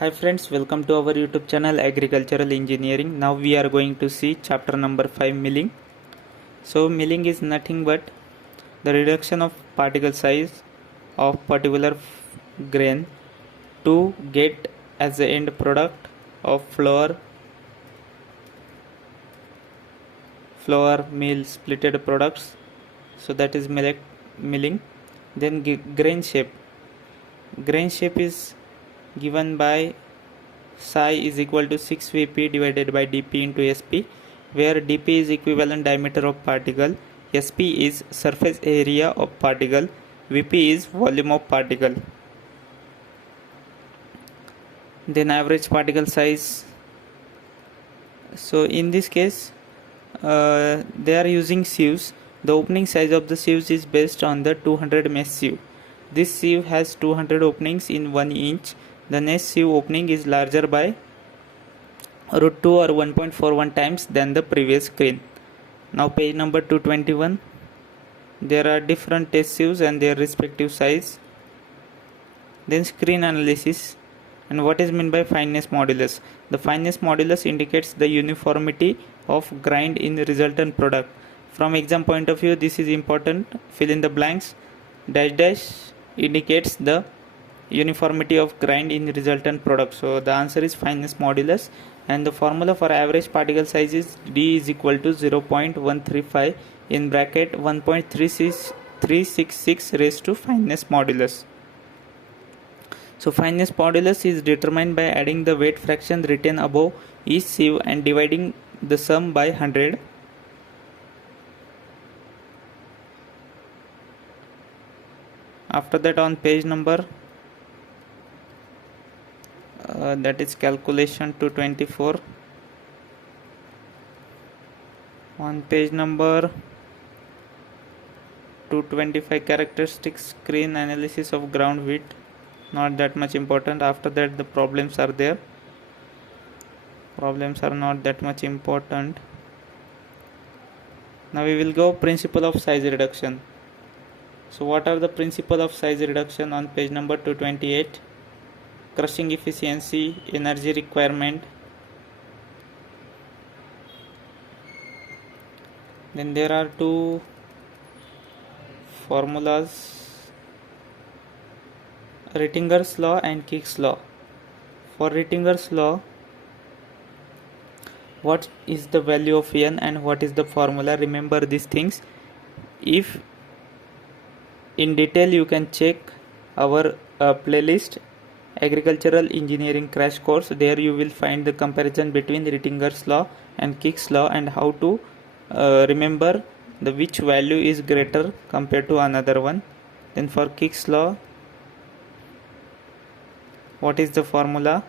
Hi friends, welcome to our YouTube channel Agricultural Engineering. Now we are going to see chapter number 5, milling. So milling is nothing but the reduction of particle size of particular grain to get as the end product of flour, meal, splitted products. So that is milling. Then grain shape. Grain shape is given by psi is equal to 6Vp divided by dP into Sp, where dP is equivalent diameter of particle, Sp is surface area of particle, Vp is volume of particle. Then average particle size. So in this case they are using sieves. The opening size of the sieves is based on the 200 mesh sieve. This sieve has 200 openings in 1 inch. The next sieve opening is larger by root 2 or 1.41 times than the previous screen. Now page number 221. There are different test sieves and their respective size. Then screen analysis. And what is meant by fineness modulus? The fineness modulus indicates the uniformity of grind in the resultant product. From exam point of view, this is important. Fill in the blanks. Dash dash indicates the uniformity of grind in the resultant product. So the answer is fineness modulus, and the formula for average particle size is D is equal to 0.135 in bracket 1.366 raised to fineness modulus. So fineness modulus is determined by adding the weight fraction written above each sieve and dividing the sum by 100. After that, on page number that is calculation 224. On page number 225, characteristics screen analysis of ground wheat. Not that much important. After that, the problems are there. Problems are not that much important. Now we will go principle of size reduction. So what are the principle of size reduction on page number 228? Crushing efficiency, energy requirement. Then there are two formulas, Rittinger's law and Kick's law. For Rittinger's law, what is the value of n and what is the formula? Remember these things. If in detail, you can check our playlist Agricultural Engineering Crash Course. There you will find the comparison between Rittinger's law and Kick's law and how to remember the which value is greater compared to another one. Then for Kick's law, what is the formula?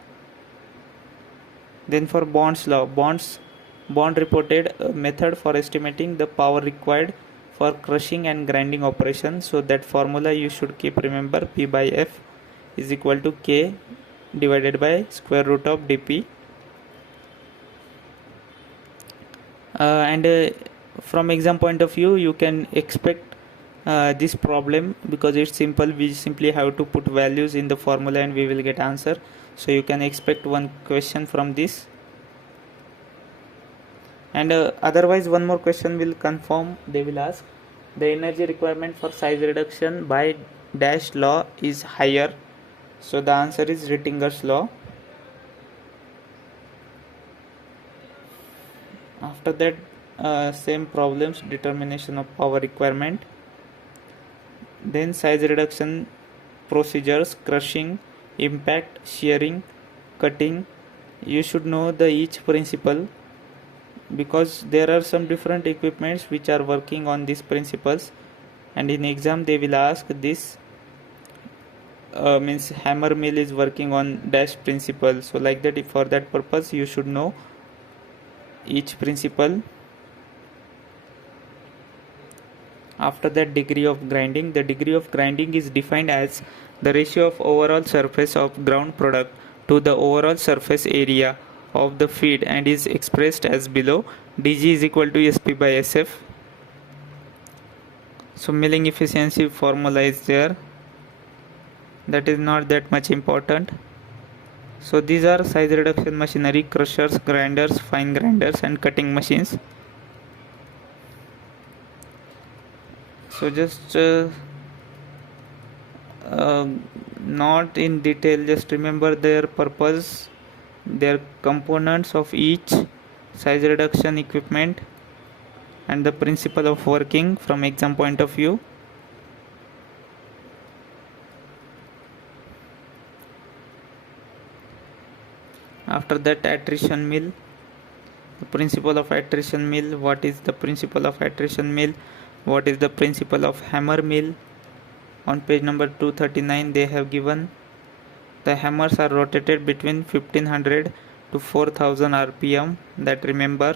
Then for Bond's law, Bond reported a method for estimating the power required for crushing and grinding operation. So that formula you should keep remember, P by F is equal to K divided by square root of dP. And from exam point of view, you can expect this problem because it's simple. We simply have to put values in the formula and we will get answer. So you can expect one question from this. And otherwise one more question will confirm. They will ask the energy requirement for size reduction by dash law is higher. So the answer is Rittinger's law. After that, same problems, determination of power requirement. Then size reduction procedures, crushing, impact, shearing, cutting. You should know the each principle because there are some different equipments which are working on these principles, and in exam they will ask this. Means hammer mill is working on dash principle. So like that, for that purpose you should know each principle. After that, degree of grinding. The degree of grinding is defined as the ratio of overall surface of ground product to the overall surface area of the feed and is expressed as below. Dg is equal to Sp by Sf. So milling efficiency formula is there. That is not that much important. So these are size reduction machinery: crushers, grinders, fine grinders, and cutting machines. So just not in detail, just remember their purpose, their components of each size reduction equipment, and the principle of working from exam point of view. After that, attrition mill. The principle of attrition mill. What is the principle of attrition mill? What is the principle of hammer mill? On page number 239 they have given the hammers are rotated between 1500 to 4000 rpm, that remember.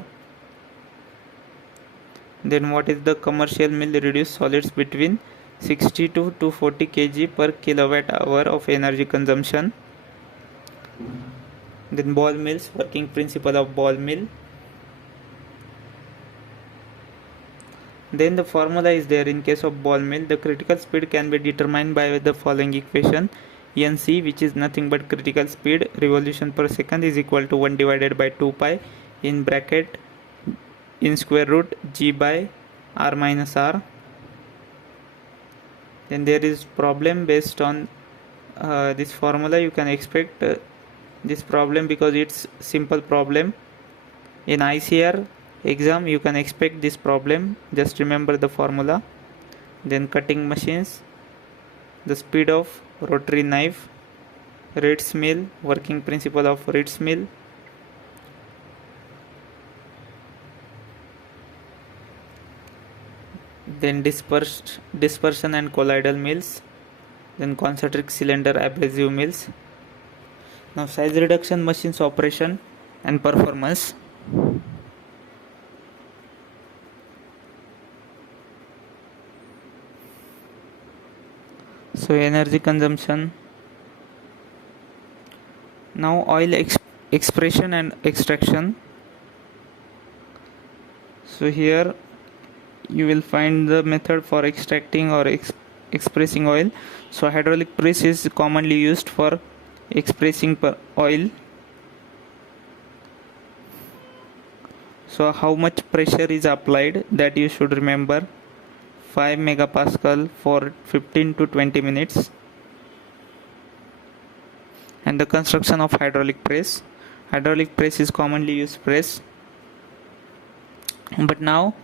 Then what is the commercial mill? Reduce solids between 60 to 240 kg per kilowatt hour of energy consumption. Then ball mills, working principle of ball mill. Then the formula is there in case of ball mill. The critical speed can be determined by the following equation: NC, which is nothing but critical speed revolution per second, is equal to 1 divided by 2 pi in bracket in square root G by R minus R. Then there is problem based on this formula. You can expect this problem because it's simple problem. In ICAR exam you can expect this problem, just remember the formula. Then cutting machines, the speed of rotary knife, Reed's mill, working principle of Reed's mill. Then dispersion and colloidal mills. Then concentric cylinder abrasive mills. Now size reduction machines operation and performance. So energy consumption. Now oil expression and extraction. So here you will find the method for extracting or expressing oil. So hydraulic press is commonly used for expressing oil. So how much pressure is applied, that you should remember: 5 megapascal for 15 to 20 minutes. And the construction of hydraulic press. Hydraulic press is commonly used press, but now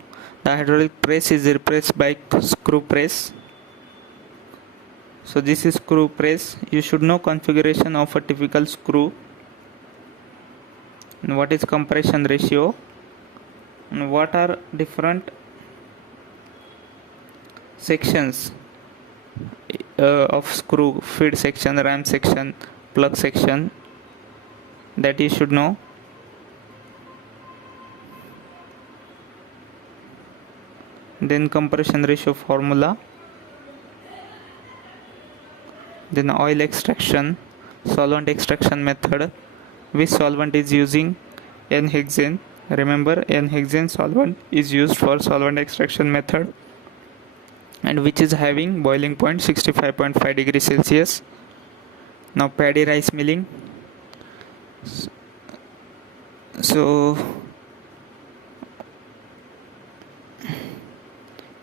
the hydraulic press is replaced by screw press. So this is screw press. You should know configuration of a typical screw, and what is compression ratio, and what are different sections of screw: feed section, ram section, plug section, that you should know. Then compression ratio formula. Then oil extraction, solvent extraction method. Which solvent is using? N-hexane. Remember, N-hexane solvent is used for solvent extraction method, and which is having boiling point 65.5 degrees Celsius. Now paddy rice milling. So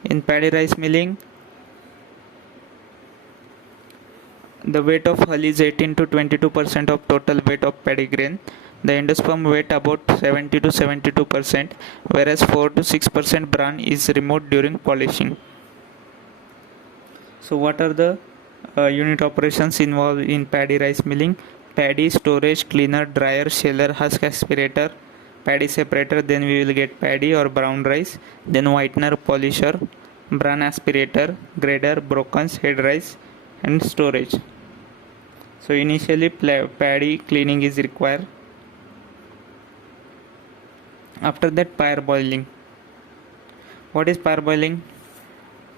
in paddy rice milling, the weight of hull is 18 to 22% of total weight of paddy grain. The endosperm weight about 70 to 72%, whereas 4 to 6% bran is removed during polishing. So what are the unit operations involved in paddy rice milling? Paddy storage, cleaner, dryer, sheller, husk aspirator, paddy separator, then we will get paddy or brown rice, then whitener, polisher, bran aspirator, grader, brokens, head rice, and storage. So initially paddy cleaning is required. After that, parboiling. What is parboiling?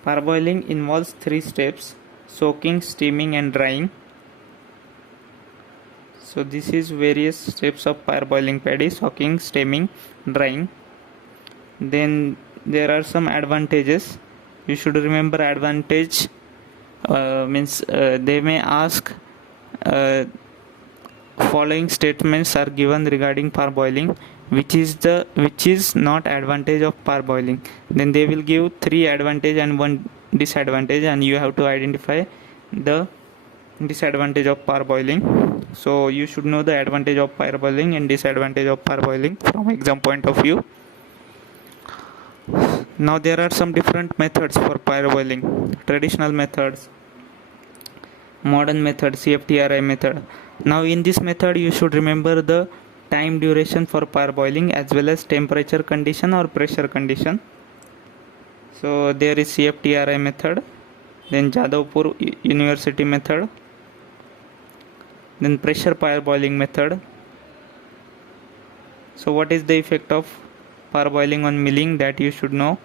Parboiling involves 3 steps: soaking, steaming, and drying. So this is various steps of parboiling paddy: soaking, steaming, drying. Then there are some advantages. You should remember advantage means they may ask following statements are given regarding parboiling, which is not advantage of parboiling. Then they will give 3 advantage and 1 disadvantage, and you have to identify the disadvantage of parboiling. So you should know the advantage of parboiling and disadvantage of parboiling from exam point of view. Now there are some different methods for parboiling: traditional methods, modern method, CFTRI method. Now in this method you should remember the time duration for parboiling as well as temperature condition or pressure condition. So there is CFTRI method, then Jadavpur University method, then pressure parboiling method. So what is the effect of parboiling on milling, that you should know.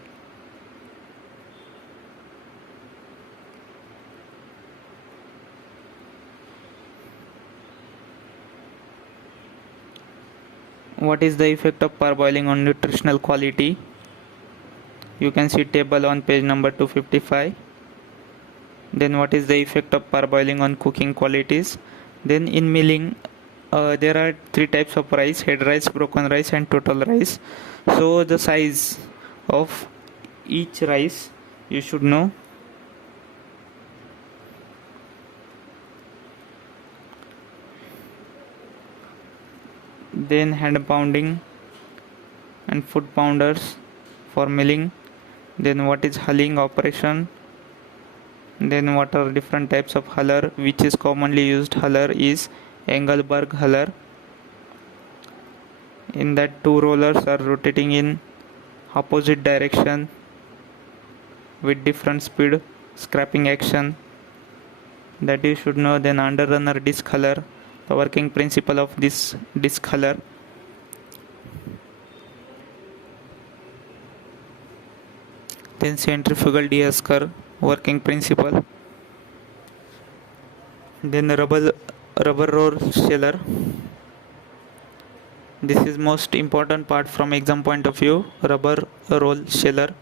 What is the effect of parboiling on nutritional quality? You can see table on page number 255. Then what is the effect of parboiling on cooking qualities? Then in milling, there are 3 types of rice: head rice, broken rice and total rice. So the size of each rice you should know. Then hand pounding and foot pounders for milling. Then what is hulling operation? Then what are different types of huller? Which is commonly used huller is Engelberg huller. In that 2 rollers are rotating in opposite direction with different speed, scraping action, that you should know. Then underrunner disc huller, the working principle of this disc huller. Then centrifugal de-esker, working principle. Then rubber roll sheller. This is most important part from exam point of view, rubber roll sheller.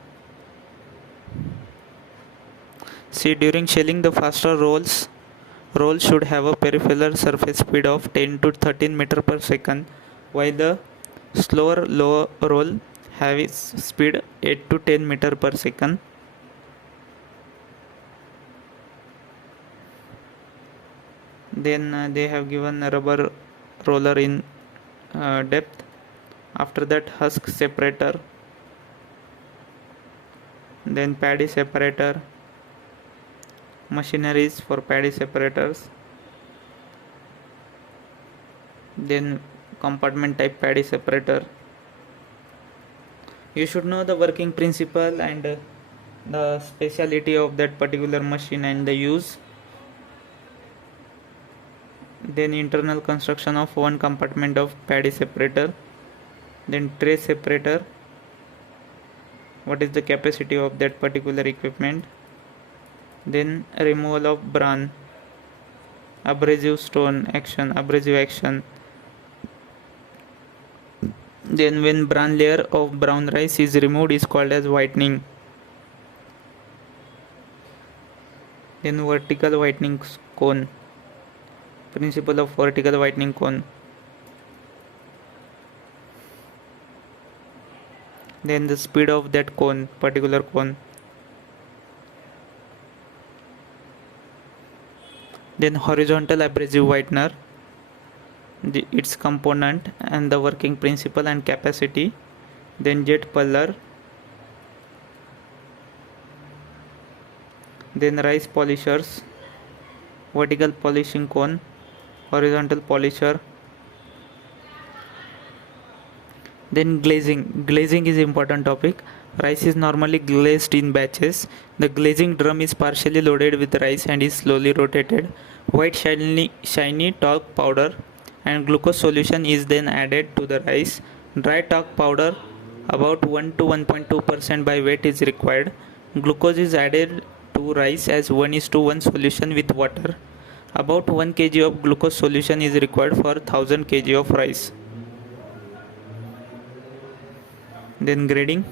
See, during shelling, the faster roll should have a peripheral surface speed of 10 to 13 meter per second, while the slower lower roll have its speed 8 to 10 meter per second. Then they have given a rubber roller in depth. After that, husk separator, then paddy separator, machineries for paddy separators, then compartment type paddy separator. You should know the working principle and the speciality of that particular machine and the use. Then internal construction of one compartment of paddy separator, then tray separator, what is the capacity of that particular equipment, then removal of bran, abrasive action. Then when bran layer of brown rice is removed is called as whitening. Then vertical whitening cone, principle of vertical whitening cone. Then the speed of that cone, particular cone. Then horizontal abrasive whitener, its component and the working principle and capacity. Then jet puller. Then rice polishers, vertical polishing cone, horizontal polisher. Then glazing is important topic. Rice is normally glazed in batches. The glazing drum is partially loaded with rice and is slowly rotated. White shiny talc powder and glucose solution is then added to the rice. Dry talc powder about 1 to 1.2% by weight is required. Glucose is added to rice as 1:1 solution with water. About 1 kg of glucose solution is required for 1000 kg of rice. Then grading.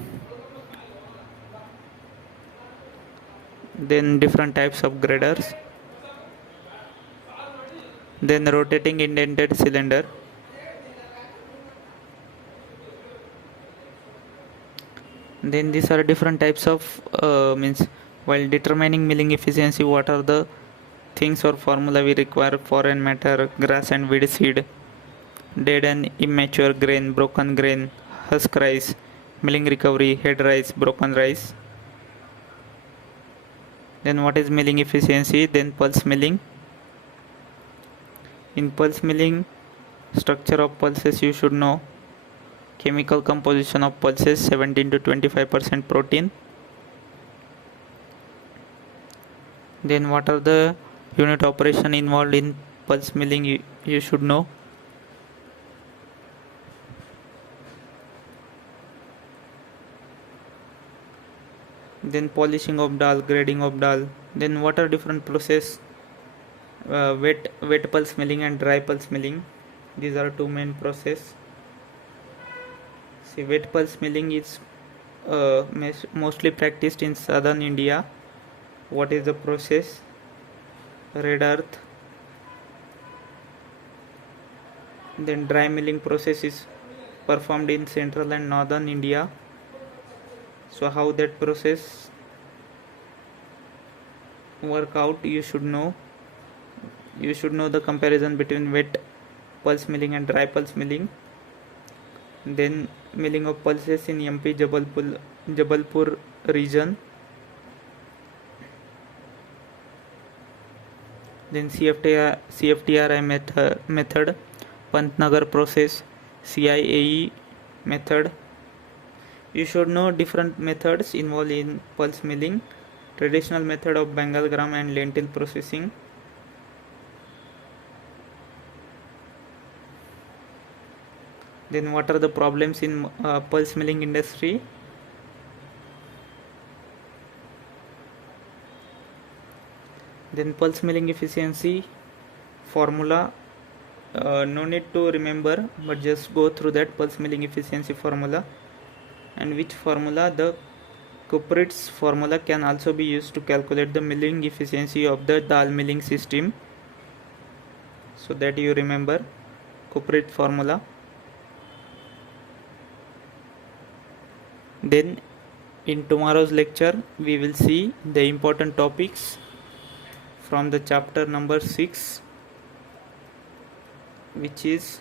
Then different types of graders. then rotating indented cylinder, then these are different types of means while determining milling efficiency, what are the things or formula we require: foreign matter, grass and weed seed, dead and immature grain, broken grain, husk rice, milling recovery, head rice, broken rice. Then what is milling efficiency? Then pulse milling. In pulse milling, structure of pulses you should know. Chemical composition of pulses: 17 to 25% protein. Then what are the unit operation involved in pulse milling, you should know. Then polishing of dal, grading of dal. Then what are different process: wet pulse milling and dry pulse milling. These are two main process. See, wet pulse milling is mostly practiced in southern India. What is the process? Red earth. Then dry milling process is performed in central and northern India. So how that process work out, you should know. You should know the comparison between wet pulse milling and dry pulse milling. Then milling of pulses in MP Jabalpur region. Then CFTRI method, Pantnagar process, CIAE method. You should know different methods involved in pulse milling: traditional method of Bengal gram and lentil processing. Then what are the problems in pulse milling industry? Then pulse milling efficiency formula, no need to remember, but just go through that pulse milling efficiency formula. And which formula? The Kuprit's formula can also be used to calculate the milling efficiency of the dal milling system, so that you remember Kuprit formula. Then in tomorrow's lecture we will see the important topics from the chapter number 6, which is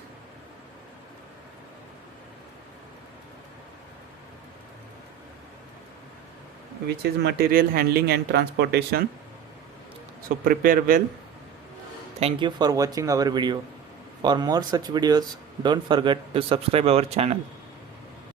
material handling and transportation. So prepare well. Thank you for watching our video. For more such videos, don't forget to subscribe our channel.